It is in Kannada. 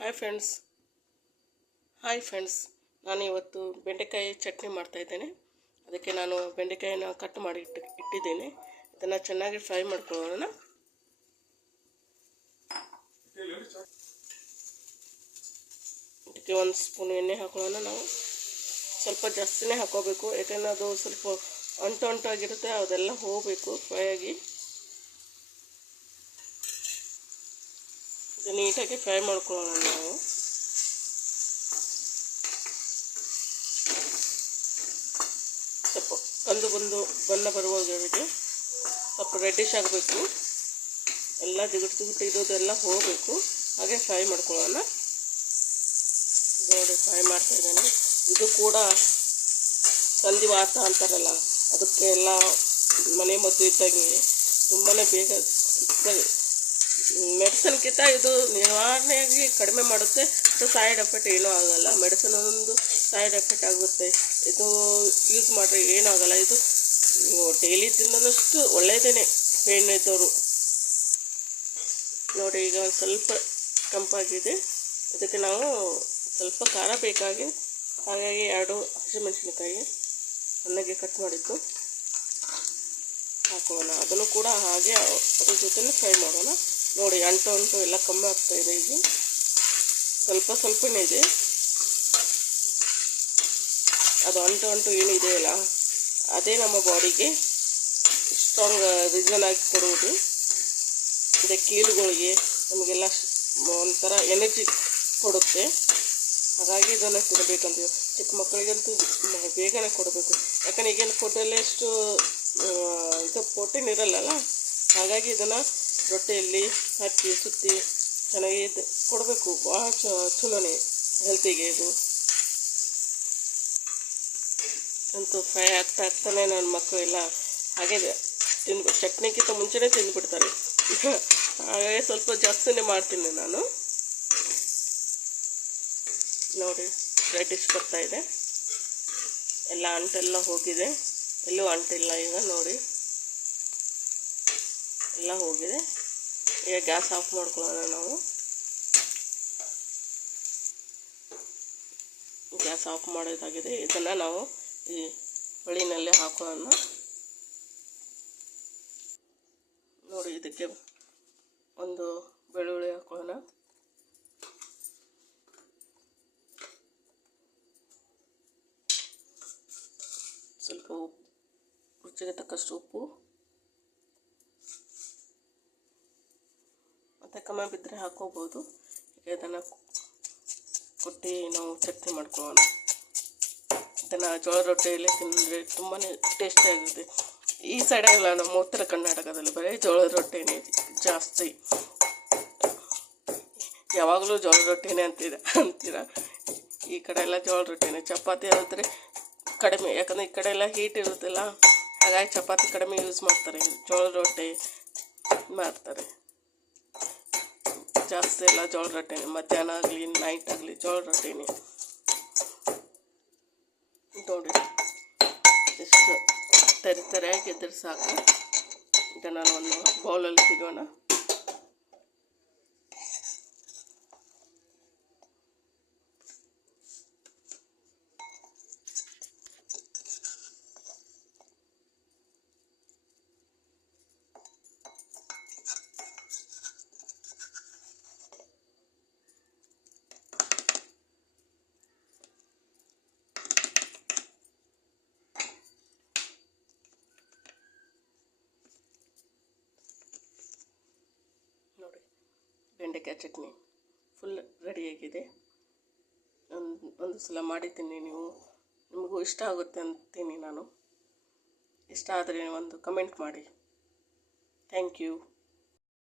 ಹಾಯ್ ಫ್ರೆಂಡ್ಸ್ ನಾನು ಇವತ್ತು ಬೆಂಡೆಕಾಯಿ ಚಟ್ನಿ ಮಾಡ್ತಾಯಿದ್ದೇನೆ. ಅದಕ್ಕೆ ನಾನು ಬೆಂಡೆಕಾಯಿನ ಕಟ್ ಮಾಡಿ ಇಟ್ಟಿದ್ದೇನೆ. ಇದನ್ನು ಚೆನ್ನಾಗಿ ಫ್ರೈ ಮಾಡ್ಕೊಳ್ಳೋಣ. ಇದಕ್ಕೆ 1 ಸ್ಪೂನ್ ಎಣ್ಣೆ ಹಾಕೊಳ್ಳೋಣ. ನಾವು ಸ್ವಲ್ಪ ಜಾಸ್ತಿನೇ ಹಾಕೋಬೇಕು, ಯಾಕೆಂದರೆ ಅದು ಸ್ವಲ್ಪ ಅಂಟಾಗಿರುತ್ತೆ, ಅದೆಲ್ಲ ಹೋಗಬೇಕು ಫ್ರೈ ಆಗಿ. ಇದು ನೀಟಾಗಿ ಫ್ರೈ ಮಾಡ್ಕೊಳ್ಳೋಣ. ನಾವು ಸ್ವಲ್ಪ ಬಣ್ಣ ಬರುವವರೆಗೆ ಸ್ವಲ್ಪ ರೆಡ್ಡಿಶ್ ಆಗಬೇಕು. ಎಲ್ಲ ಜಿಗುಟು ಇರೋದೆಲ್ಲ ಹೋಗಬೇಕು, ಹಾಗೆ ಫ್ರೈ ಮಾಡ್ಕೊಳ್ಳೋಣ. ನೋಡಿ, ಫ್ರೈ ಮಾಡ್ತಾಯಿದ್ದೇನೆ. ಇದು ಕೂಡ ಸಂಧಿವಾತ ಅಂತಾರಲ್ಲ, ಅದಕ್ಕೆ ಎಲ್ಲ ಮನೆ ಮದ್ದು ಇದ್ದಂಗೆ ತುಂಬಾ ಬೇಗ ಮೆಡಿಸಿನ್ಗಿಂತ ಇದು ನಿವಾರಣೆಯಾಗಿ ಕಡಿಮೆ ಮಾಡುತ್ತೆ. ಸೈಡ್ ಎಫೆಕ್ಟ್ ಏನೂ ಆಗೋಲ್ಲ. ಮೆಡಿಸಿನ್ ಒಂದು ಸೈಡ್ ಎಫೆಕ್ಟ್ ಆಗುತ್ತೆ, ಇದು ಯೂಸ್ ಮಾಡಿದ್ರೆ ಏನೂ ಆಗೋಲ್ಲ. ಇದು ಡೈಲಿ ತಿನ್ನೋದಷ್ಟು ಒಳ್ಳೆಯದೇ ಪೇನ್ ಇದ್ದವರು. ನೋಡಿ, ಈಗ ಸ್ವಲ್ಪ ಕೆಂಪಾಗಿದೆ. ಇದಕ್ಕೆ ನಾವು ಸ್ವಲ್ಪ ಖಾರ ಹಾಗಾಗಿ 2 ಹಸಿಮೆಣಸಿನಕಾಯಿ ಸಣ್ಣಗೆ ಕಟ್ ಮಾಡಿದ್ದು ಹಾಕೋಣ. ಅದನ್ನು ಕೂಡ ಹಾಗೆ ಅದ್ರ ಜೊತೆನೇ ಫ್ರೈ ಮಾಡೋಣ. ನೋಡಿ, ಅಂಟು ಎಲ್ಲ ಕಮ್ಮಿ ಆಗ್ತಾಯಿದೆ. ಈಗ ಸ್ವಲ್ಪನೇ ಇದೆ. ಅದು ಅಂಟು ಏನಿದೆಯಲ್ಲ, ಅದೇ ನಮ್ಮ ಬಾಡಿಗೆ ಸ್ಟ್ರಾಂಗ್ ರೀಸನ್ ಆಗಿ ಕೊಡುವುದು. ಇದೆ ಕೀಲುಗಳಿಗೆ ನಮಗೆಲ್ಲ ಒಂಥರ ಎನರ್ಜಿ ಕೊಡುತ್ತೆ. ಹಾಗಾಗಿ ಇದನ್ನು ತಿನ್ನಬೇಕಂತೀವಿ. ಚಿಕ್ಕ ಮಕ್ಕಳಿಗಂತೂ ಬೇಗನೆ ಕೊಡಬೇಕು, ಯಾಕಂದರೆ ಈಗಿನ ಫುಡ್ಡಲ್ಲೇ ಎಷ್ಟು ಇದು ಪ್ರೋಟೀನ್ ಇರಲ್ಲಲ್ಲ. ಹಾಗಾಗಿ ಇದನ್ನು ರೊಟ್ಟಿಯಲ್ಲಿ ಹಾಕಿ ಸುತ್ತಿ ಚೆನ್ನಾಗಿ ಕೊಡಬೇಕು. ಭಾಳ ಚಲೋನೇ ಹೆಲ್ತಿಗೆ. ಇದು ಅಂತೂ ಫ್ರೈ ಆಗ್ತಾನೆ ನನ್ನ ಮಕ್ಕಳು ಎಲ್ಲ ಹಾಗೆ ಚಟ್ನಿಗಿಂತ ಮುಂಚೆನೇ ತಿಂದುಬಿಡ್ತಾರೆ. ಹಾಗಾಗಿ ಸ್ವಲ್ಪ ಜಾಸ್ತಿನೇ ಮಾಡ್ತೀನಿ ನಾನು. ನೋಡಿ, ರೆಡ್ಡಿಶ್ ಬರ್ತಾಯಿದೆ. ಎಲ್ಲ ಅಂಟೆಲ್ಲ ಹೋಗಿದೆ, ಎಲ್ಲೂ ಅಂಟಿಲ್ಲ. ಈಗ ನೋಡಿ, ಎಲ್ಲ ಹೋಗಿದೆ. ಈಗ ಗ್ಯಾಸ್ ಆಫ್ ಮಾಡ್ಕೊಳ್ಳೋಣ. ನಾವು ಗ್ಯಾಸ್ ಆಫ್ ಮಾಡೋದಾಗಿದೆ. ಇದನ್ನು ನಾವು ಈ ಹೊಳಿನಲ್ಲಿ ಹಾಕೋಣ. ನೋಡಿ, ಇದಕ್ಕೆ ಒಂದು ಬೆಳ್ಳುಳ್ಳಿ ಹಾಕೋಣ. ಸ್ವಲ್ಪ ರುಚಿಗೆ ತಕ್ಕಷ್ಟು ಉಪ್ಪು, ಮತ್ತು ಕಮ್ಮಿ ಬಿದ್ದರೆ ಹಾಕೋಬೋದು. ಈಗ ಇದನ್ನು ಕೊಟ್ಟು ನಾವು ಚಟ್ನಿ ಮಾಡ್ಕೊಳ್ಳೋಣ. ಇದನ್ನು ಜೋಳ ರೊಟ್ಟಿಯಲ್ಲಿ ತಿಂದರೆ ತುಂಬಾ ಟೇಸ್ಟಿಯಾಗಿರುತ್ತೆ. ಈ ಸೈಡೆಲ್ಲ ನಮ್ಮ ಉತ್ತರ ಕರ್ನಾಟಕದಲ್ಲಿ ಬರೀ ಜೋಳದ ರೊಟ್ಟಿನೇ ಜಾಸ್ತಿ. ಯಾವಾಗಲೂ ಜೋಳ ರೊಟ್ಟಿನೇ ಅಂತೀರ. ಈ ಕಡೆ ಎಲ್ಲ ಜೋಳ ರೊಟ್ಟಿನೇ. ಚಪಾತಿ ಆದರೆ ಕಡಿಮೆ, ಯಾಕಂದರೆ ಈ ಕಡೆ ಎಲ್ಲ ಹೀಟ್ ಇರುತ್ತಲ್ಲ, ಹಾಗಾಗಿ ಚಪಾತಿ ಕಡಿಮೆ ಯೂಸ್ ಮಾಡ್ತಾರೆ. ಜೋಳ ರೊಟ್ಟಿ ಮಾಡ್ತಾರೆ ಜಾಸ್ತಿ. ಎಲ್ಲ ಜೋಳ ರೊಟ್ಟಿನೇ, ಮಧ್ಯಾಹ್ನ ಆಗಲಿ ನೈಟ್ ಆಗಲಿ ಜೋಳ ರೊಟ್ಟಿನೇ. ನೋಡಿ, ಎಷ್ಟು ತರಿಯಾಗಿದ್ದರೆ ಸಾಕು. ಇದನ್ನು ಒಂದು ಬೌಲಲ್ಲಿ ತೆಗೋಣ. ನೋಡಿ, ಬೆಂಡೆಕಾಯಿ ಚಟ್ನಿ ಫುಲ್ ರೆಡಿಯಾಗಿದೆ. ಒಂದು ಸಲ ಮಾಡಿದ್ದೀನಿ. ನಿಮಗೂ ಇಷ್ಟ ಆಗುತ್ತೆ ಅಂತೀನಿ ನಾನು. ಇಷ್ಟ ಆದರೆ ಒಂದು ಕಮೆಂಟ್ ಮಾಡಿ. Thank you.